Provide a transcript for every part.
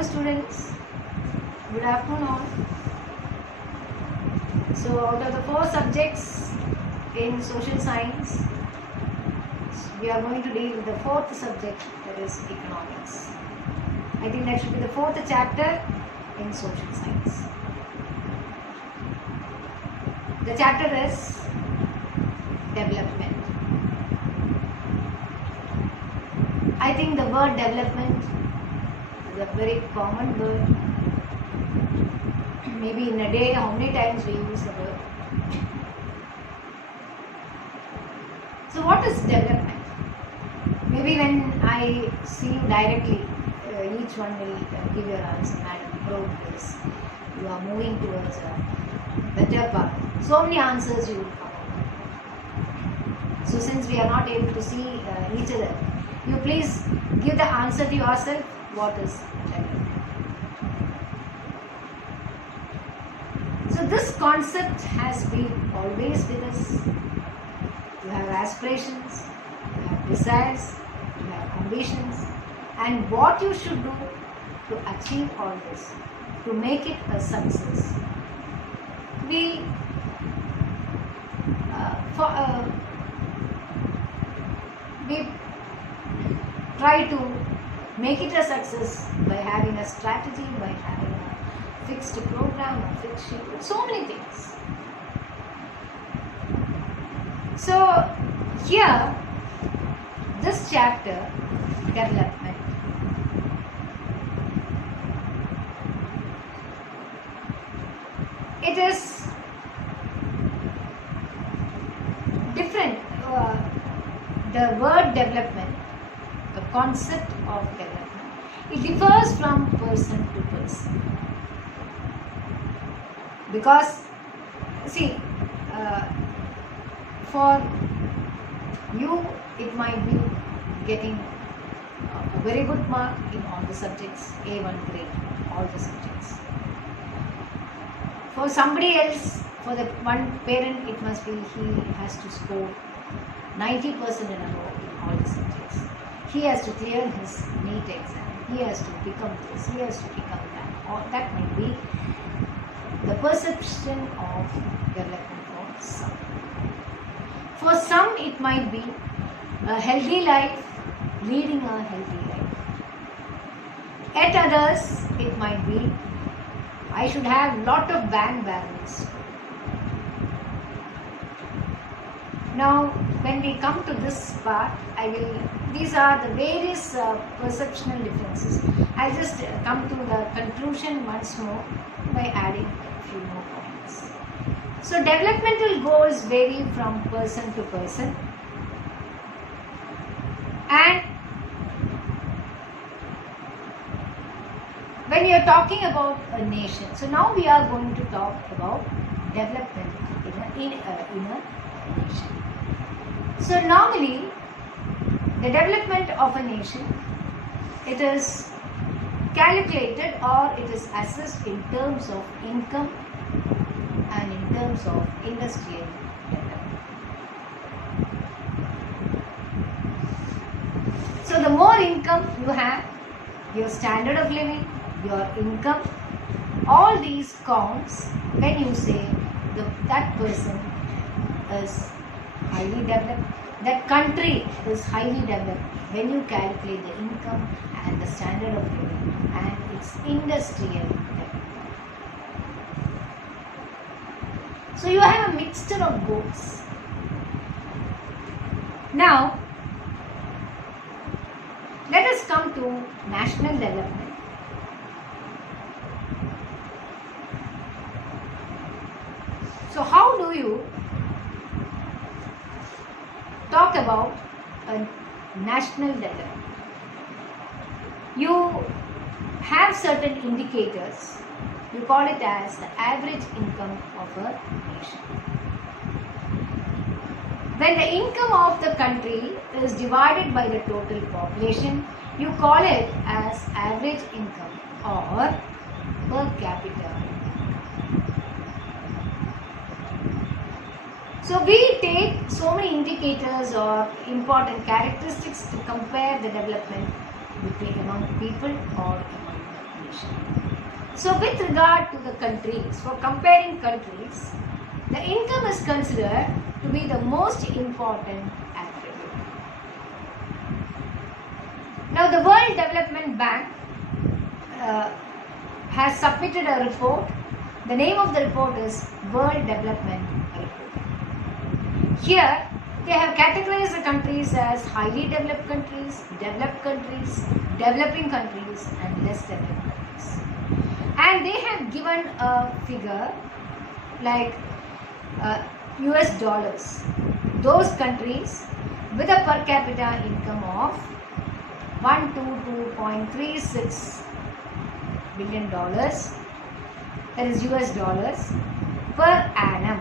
Hello students, good afternoon all. So out of the 4 subjects in social science, we are going to deal with the 4th subject, that is economics. I think that should be the 4th chapter in social science. The chapter is development. I think the word development is a very common word. Maybe in a day, how many times we use the word? So what is development? Maybe when I see you directly, each one will give your answer. Madam, progress. You are moving towards a better path. So many answers you will come out. So since we are not able to see each other, you please give the answer to yourself. What is development? So this concept has been always with us. You have aspirations, you have desires, you have ambitions, and what you should do to achieve all this, to make it a success. We try to make it a success by having a strategy, by having a fixed program, a fixed schedule, so many things. So here, this chapter, development, it is different. The word development, the concept of development, it differs from person to person. Because, see, for you, it might be getting a very good mark in all the subjects, A1 grade, all the subjects. For somebody else, for the one parent, it must be he has to score 90% in a row in all the subjects. He has to clear his NEET exam. He has to become this. He has to become that. Or that might be the perception of development for some. For some, it might be a healthy life, leading a healthy life. At others, it might be I should have lot of bank balance. Now, when we come to this part, these are the various perceptional differences. I'll just come to the conclusion once more by adding a few more points. So, developmental goals vary from person to person, and when we are talking about a nation, so now we are going to talk about development in a nation. So normally, the development of a nation, it is calculated or it is assessed in terms of income and in terms of industrial development. So the more income you have, your standard of living, your income, all these counts when you say that person is highly developed, that country is highly developed when you calculate the income and the standard of living and its industrial development. So you have a mixture of both. Now, let us come to national development. So how do you talk about a national development? You have certain indicators. You call it as the average income of a nation. When the income of the country is divided by the total population, you call it as average income or per capita. So we take so many indicators or important characteristics to compare the development between among people or among the population. So with regard to the countries, for comparing countries, the income is considered to be the most important attribute. Now the World Development Bank has submitted a report. The name of the report is World Development Report. Here they have categorized the countries as highly developed countries, developing countries and less developed countries. And they have given a figure like US dollars. Those countries with a per capita income of $122.36 billion, that is US dollars, per annum,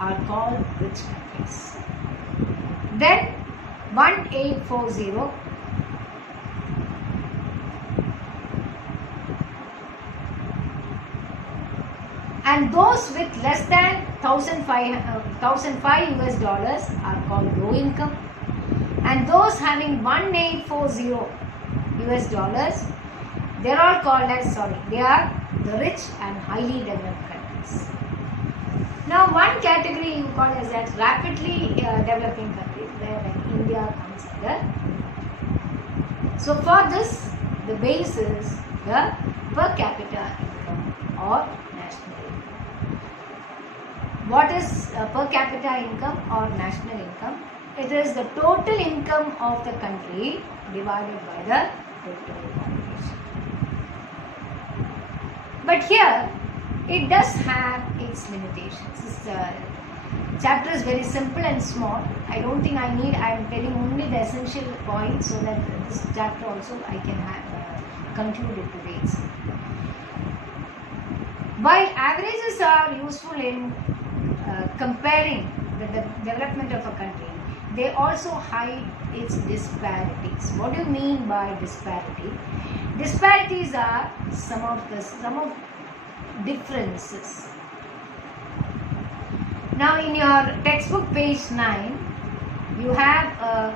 are called rich countries. Then 1840, and those with less than 1005 US dollars are called low income, and those having 1840 US dollars, they are all called as, they are the rich and highly developed countries. Now one category you call as that rapidly developing countries, where like India comes under. So for this, the base is the per capita income or national income. What is per capita income or national income? It is the total income of the country divided by the total population. But here it does have its limitations. This chapter is very simple and small. I don't think I am telling only the essential points so that this chapter also I can have concluded today. While averages are useful in comparing the development of a country, they also hide its disparities. What do you mean by disparity? Disparities are some of differences. Now in your textbook page 9, you have a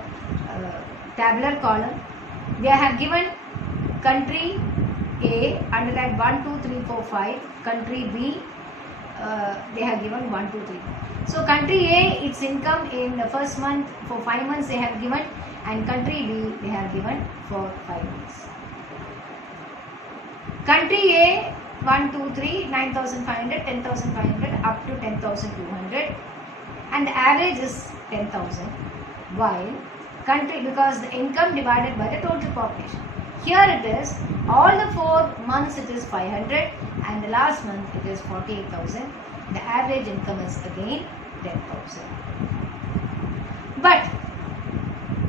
tabular column. They have given country A under that 1, 2, 3, 4, 5. Country B, they have given 1, 2, 3, 4. So country A, its income in the first month for 5 months they have given, and country B they have given for 5 months. Country A 1, 2, 3, 9,500, 10,500 up to 10,200, and the average is 10,000. While country, because the income divided by the total population. Here it is, all the 4 months it is 500 and the last month it is 48,000. The average income is again 10,000. But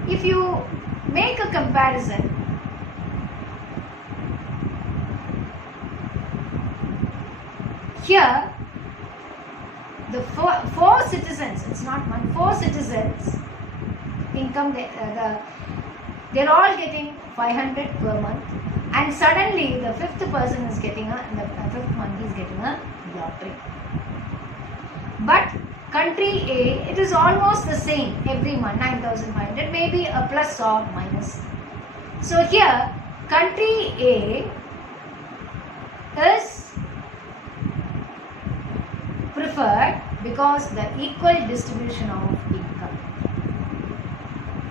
if you make a comparison, here the four citizens, it's not one, 4 citizens income, they're all getting 500 per month, and suddenly the 5th person is getting in the 5th month he is getting a lottery. But country A, it is almost the same every month, 9,500, maybe a plus or minus. So here country A is preferred because the equal distribution of income,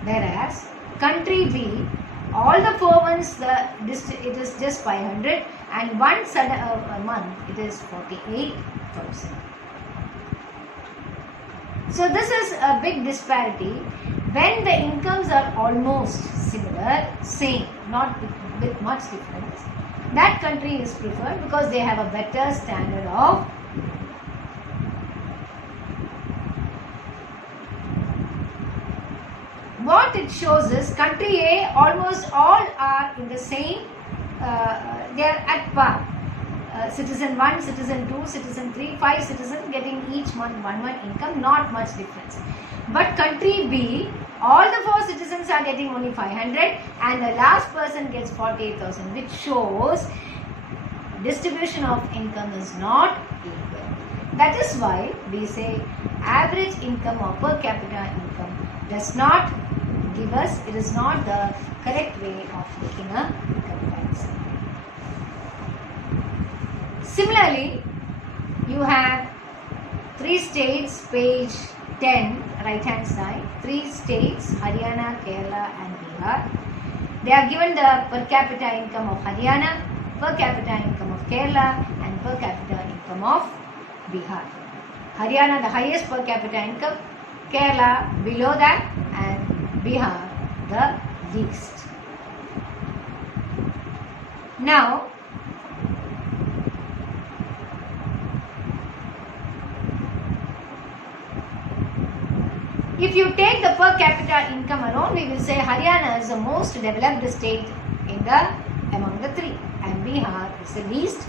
whereas country B, all the 4 months it is just 500 and once a month it is 48,000. So this is a big disparity. When the incomes are almost similar, same, not with much difference, that country is preferred because they have a better standard of what it shows is country A, almost all are in the same, they are at par. Citizen 1, citizen 2, citizen 3, 5 citizens getting each month 1 income, not much difference. But country B, all the 4 citizens are getting only 500 and the last person gets 48,000, which shows distribution of income is not equal. That is why we say average income or per capita income does not give us, it is not the correct way of making a comparison. Similarly, you have 3 states, page 10, right hand side. 3 states, Haryana, Kerala and Bihar. They are given the per capita income of Haryana, per capita income of Kerala and per capita income of Bihar. Haryana the highest per capita income, Kerala below that and Bihar the least. Now, if you take the per capita income alone, we will say Haryana is the most developed state among the 3 and Bihar is the least.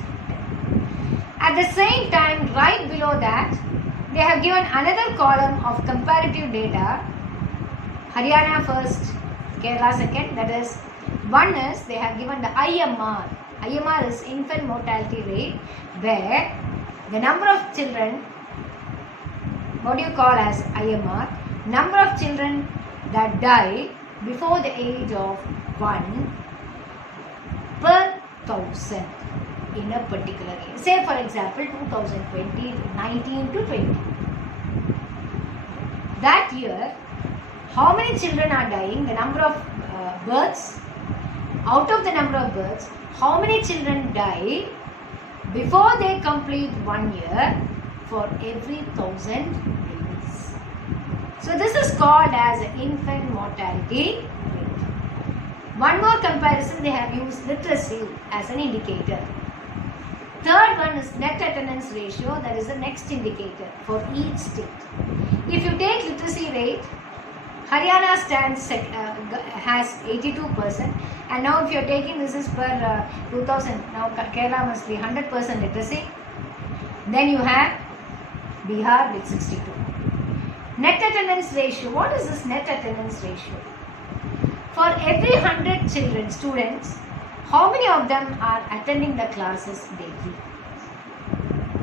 At the same time, right below that, they have given another column of comparative data. Haryana first, Kerala second. That is, one is they have given the IMR. IMR is infant mortality rate, where the number of children, what do you call as IMR? Number of children that die before the age of 1 per 1000 in a particular year. Say for example 2020, 19 to 20. That year, how many children are dying? The number of births. Out of the number of births, how many children die before they complete 1 year for every 1000 babies? So this is called as infant mortality rate. One more comparison, they have used literacy as an indicator. Third one is net attendance ratio, that is the next indicator for each state. If you take literacy rate, Haryana has 82%, and now if you are taking this is per 2000, now Kerala must be 100% literacy. Then you have Bihar with 62. Net attendance ratio, what is this net attendance ratio? For every 100 children, students, how many of them are attending the classes daily?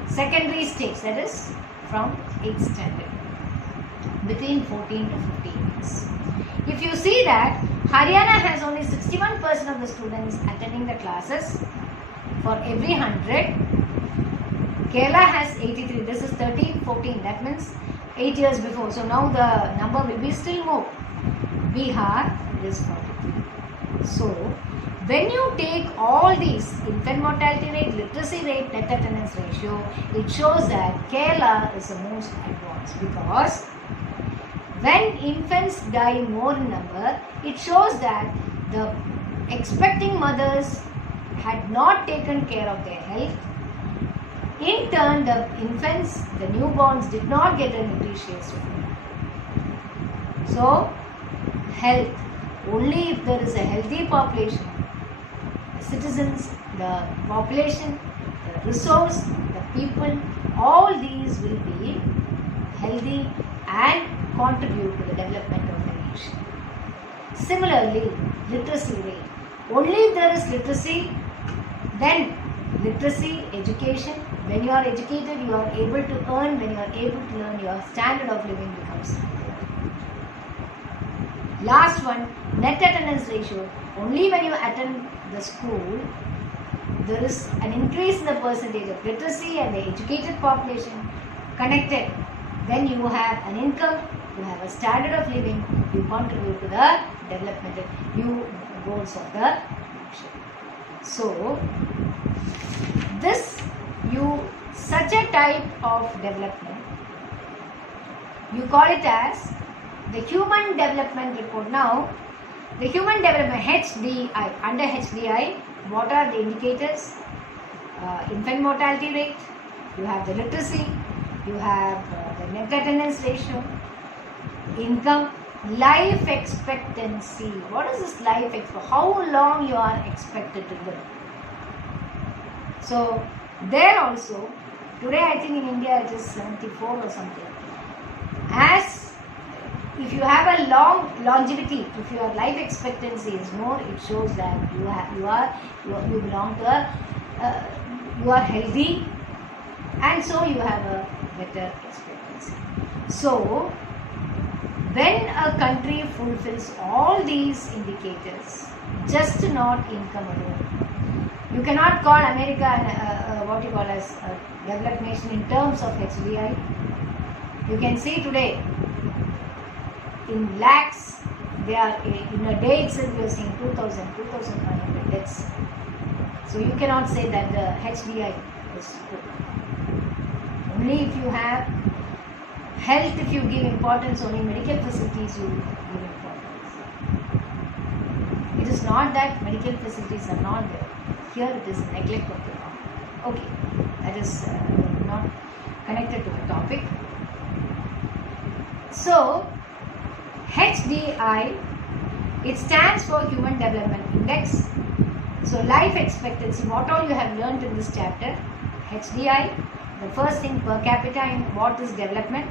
Secondary stage, that is from 8th standard, between 14 to 15 years. If you see that Haryana has only 61% of the students attending the classes for every 100, Kerala has 83, this is 13, 14, that means 8 years before. So now the number will be still more. Bihar is 43. So when you take all these, infant mortality rate, literacy rate, net attendance ratio, it shows that Kerala is the most advanced, because when infants die more in number, it shows that the expecting mothers had not taken care of their health. In turn, the infants, the newborns, did not get a nutritious food. So, health, only if there is a healthy population, the citizens, the population, the resource, the people, all these will be healthy and contribute to the development of the nation. Similarly, literacy rate, only if there is literacy, then literacy, education, when you are educated, you are able to earn, when you are able to learn, your standard of living becomes higher. Last one, net attendance ratio, only when you attend the school, there is an increase in the percentage of literacy and the educated population connected. Then you have an income, you have a standard of living, you contribute to the developmental new goals of the nation. So, such a type of development, you call it as the Human Development Report. Now, the Human Development HDI, under HDI, what are the indicators? Infant mortality rate, you have the literacy, you have the net attendance ratio, income, life expectancy. What is this life expectancy? How long you are expected to live? So, there also, today I think in India it is 74 or something. As if you have a long longevity, if your life expectancy is more, it shows that you belong to you are healthy, and so you have a better expectancy. So, when a country fulfills all these indicators, just not income alone, you cannot call America what you call as a developed nation in terms of HDI. You can see today in lakhs, they are in a day itself we are seeing 2,000, 2,500 deaths. So you cannot say that the HDI is good. Only if you have health, if you give importance, only medical facilities you give importance. It is not that medical facilities are not there. Here it is neglect of the law. Okay, that is not connected to the topic. So, HDI, it stands for Human Development Index. So, life expectancy, what all you have learned in this chapter, HDI, the first thing, per capita, and what is development,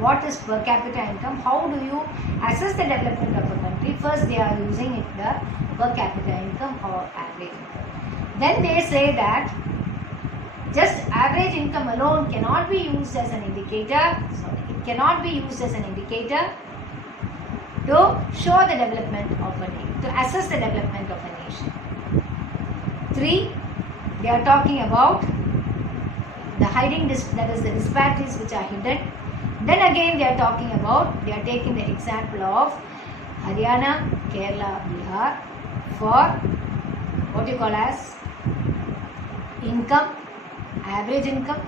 what is per capita income, how do you assess the development of a country. First they are using it the per capita income or average income. Then they say that just average income alone cannot be used as an indicator, it cannot be used as an indicator to show the development of a nation, to assess the development of a nation. 3, they are talking about the hiding, that is the disparities which are hidden. Then again they are talking about, they are taking the example of Haryana, Kerala, Bihar for what you call as income, average income,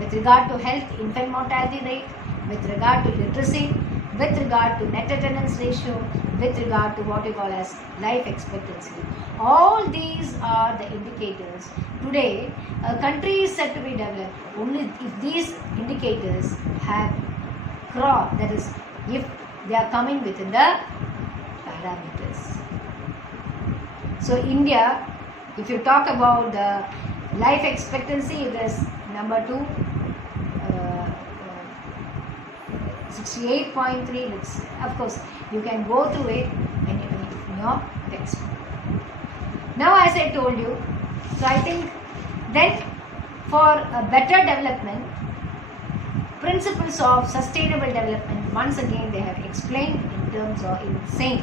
with regard to health, infant mortality rate, with regard to literacy, with regard to net attendance ratio, with regard to what you call as life expectancy. All these are the indicators. Today, a country is said to be developed only if these indicators have crossed, that is, if they are coming within the parameters. So, India, if you talk about the life expectancy, it is number 2, 68.3. Of course, you can go through it in your text. Now, as I told you, so I think then for a better development, principles of sustainable development, once again they have explained in terms of in the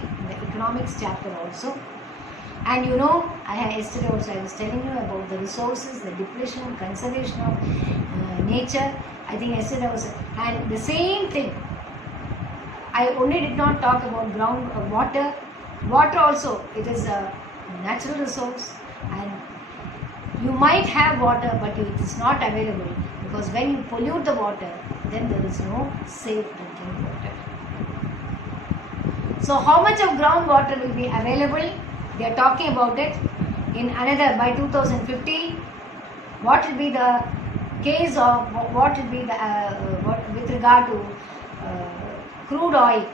economics chapter also. And you know, yesterday also I was telling you about the resources, the depletion, conservation of nature. I think yesterday was, and the same thing. I only did not talk about ground water. Water also, it is a natural resource, and you might have water, but it is not available, because when you pollute the water, then there is no safe drinking water. So how much of groundwater will be available? They are talking about it in another, by 2050, what will be the case of, what will be the, with regard to crude oil,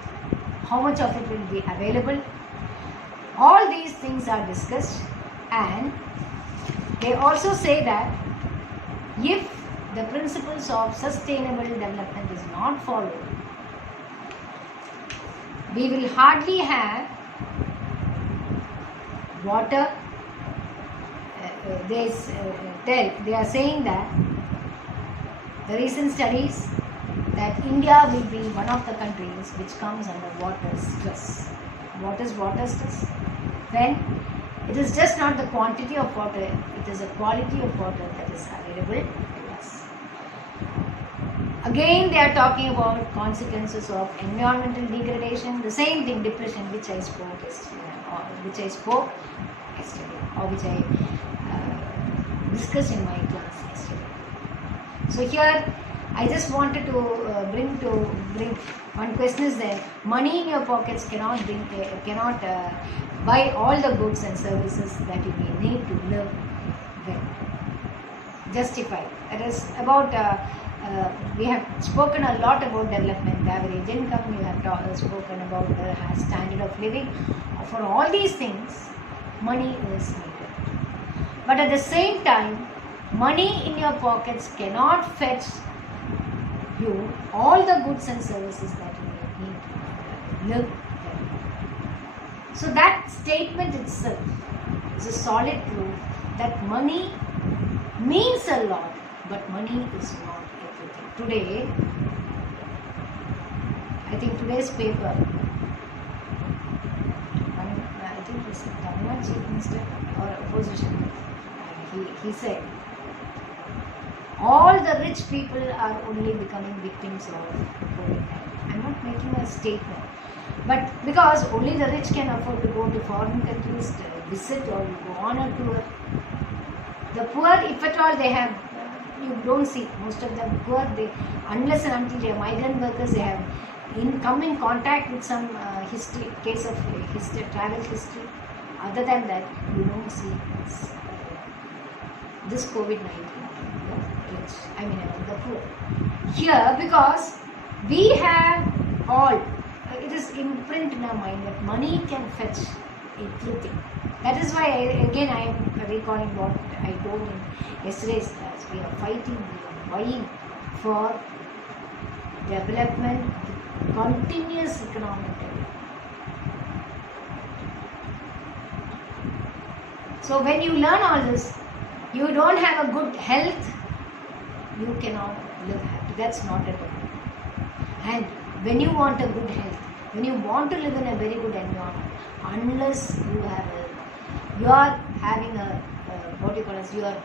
how much of it will be available. All these things are discussed, and they also say that if the principles of sustainable development is not followed, we will hardly have water. They are saying that the recent studies that India will be one of the countries which comes under water stress. What is water stress? When it is just not the quantity of water, it is the quality of water that is available to us. Again, they are talking about consequences of environmental degradation, the same thing, depression, which I spoke yesterday, or which I discussed in my class yesterday. So here, I just wanted to bring one question is there. Money in your pockets cannot buy all the goods and services that you may need to live well. Justify. That is about. We have spoken a lot about development, the average income. We have spoken about the standard of living. For all these things, money is needed. But at the same time, money in your pockets cannot fetch you all the goods and services that you need to live well. So that statement itself is a solid proof that money means a lot, but money is not everything. Today, I think today's paper, I think it was Tamil Chief Minister or opposition, he said All the rich people are only becoming victims of COVID-19. I'm not making a statement, but because only the rich can afford to go to foreign countries to visit or go on a tour. The poor, if at all they have, you don't see most of them poor. They, unless and until they are migrant workers, they have come in contact with some history, case of history, travel history. Other than that, you don't see this COVID-19. Rich, I mean the poor. Here, because we have all, it is imprint in our mind that money can fetch everything. That is why again I am recalling what I told in yesterday's class. We are fighting, we are vying for development, continuous economic development. So when you learn all this, you don't have a good health, you cannot live happy. That's not at all. And when you want a good health, when you want to live in a very good environment, unless you are having a what you call as you are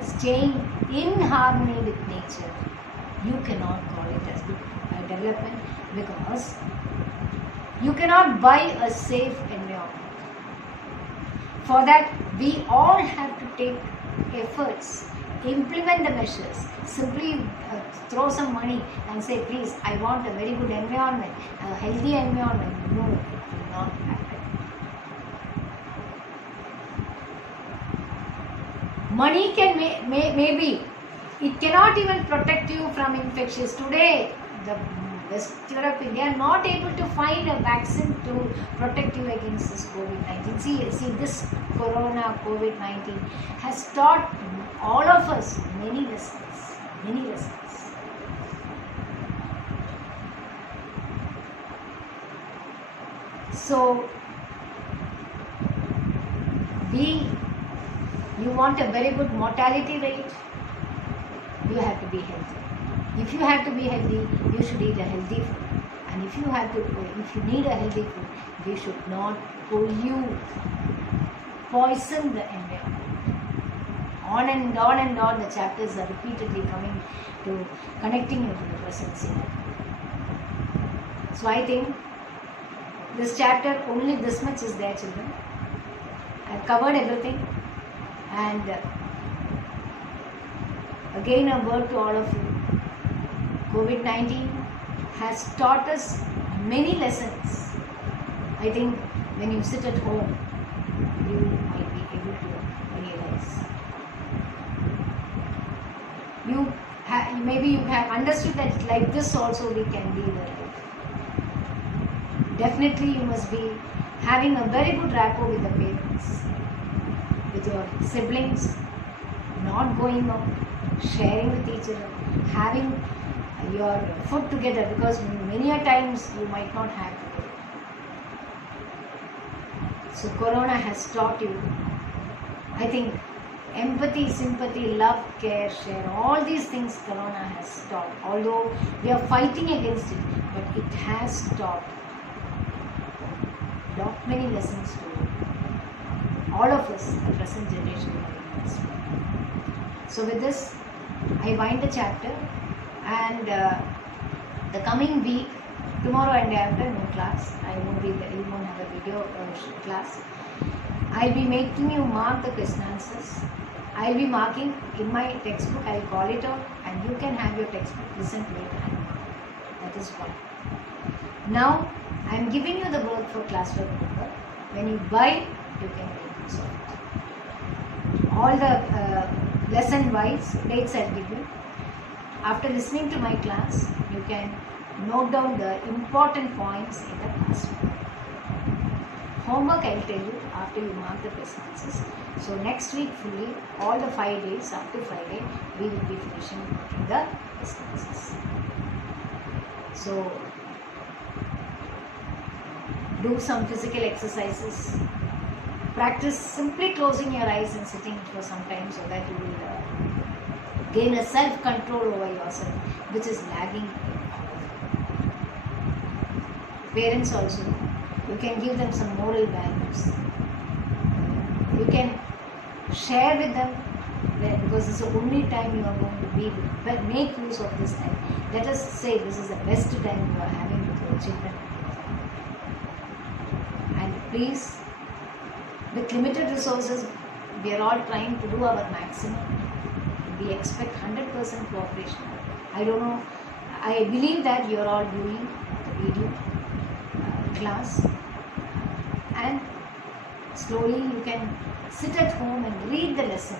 staying in harmony with nature, you cannot call it as good development, because you cannot buy a safe environment. For that, we all have to take efforts, implement the measures. Simply throw some money and say, please, I want a very good environment, a healthy environment. No, it will not happen. Money can maybe, it cannot even protect you from infections. Today, the West Europe, they are not able to find a vaccine to protect you against this COVID-19. See, this corona COVID-19 has taught all of us many lessons, many lessons. So, you want a very good mortality rate, you have to be healthy. If you have to be healthy, you should eat a healthy food. And if you need a healthy food, we should not poison the environment. On and on and on, the chapters are repeatedly coming to connecting you to the present scene. So I think this chapter, only this much is there, children. I've covered everything. And again, a word to all of you. COVID-19 has taught us many lessons. I think when you sit at home, you might be able to realize. Maybe you have understood that like this also we can live a life. Definitely you must be having a very good rapport with the parents, with your siblings, not going out, sharing with each other, having your food together, because many a times you might not have together. So Corona has taught you, I think, empathy, sympathy, love, care, share, all these things Corona has taught. Although we are fighting against it, but it has taught lot many lessons to all of us, the present generation. So with this, I wind the chapter, and the coming week, tomorrow and day after, no class. I won't be there. You won't have a video class. I'll be making you mark the question answers. I'll be marking in my textbook. I'll call it out, and you can have your textbook, listen to it, and mark. That is one. Now, I'm giving you the work for classwork homework. When you buy, you can make use of it. All the lesson-wise dates I'll give you. After listening to my class, you can note down the important points in the classroom. Homework I'll tell you after you mark the question answers. So next week fully, all the 5 days up to Friday, we will be finishing working the question answers. So do some physical exercises. Practice simply closing your eyes and sitting for some time, so that you will gain a self-control over yourself, which is lagging. Parents also, you can give them some moral values. You can share with them because this is the only time you are going to be, make use of this time. Let us say this is the best time you are having with your children. And please, with limited resources, we are all trying to do our maximum. We expect 100% cooperation. I don't know, I believe that you are all doing the video class, and slowly you can sit at home and read the lesson,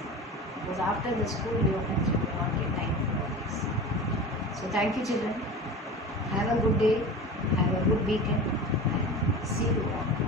because after the school reopens you will not get time for all this. So thank you children, have a good day, have a good weekend, and see you all.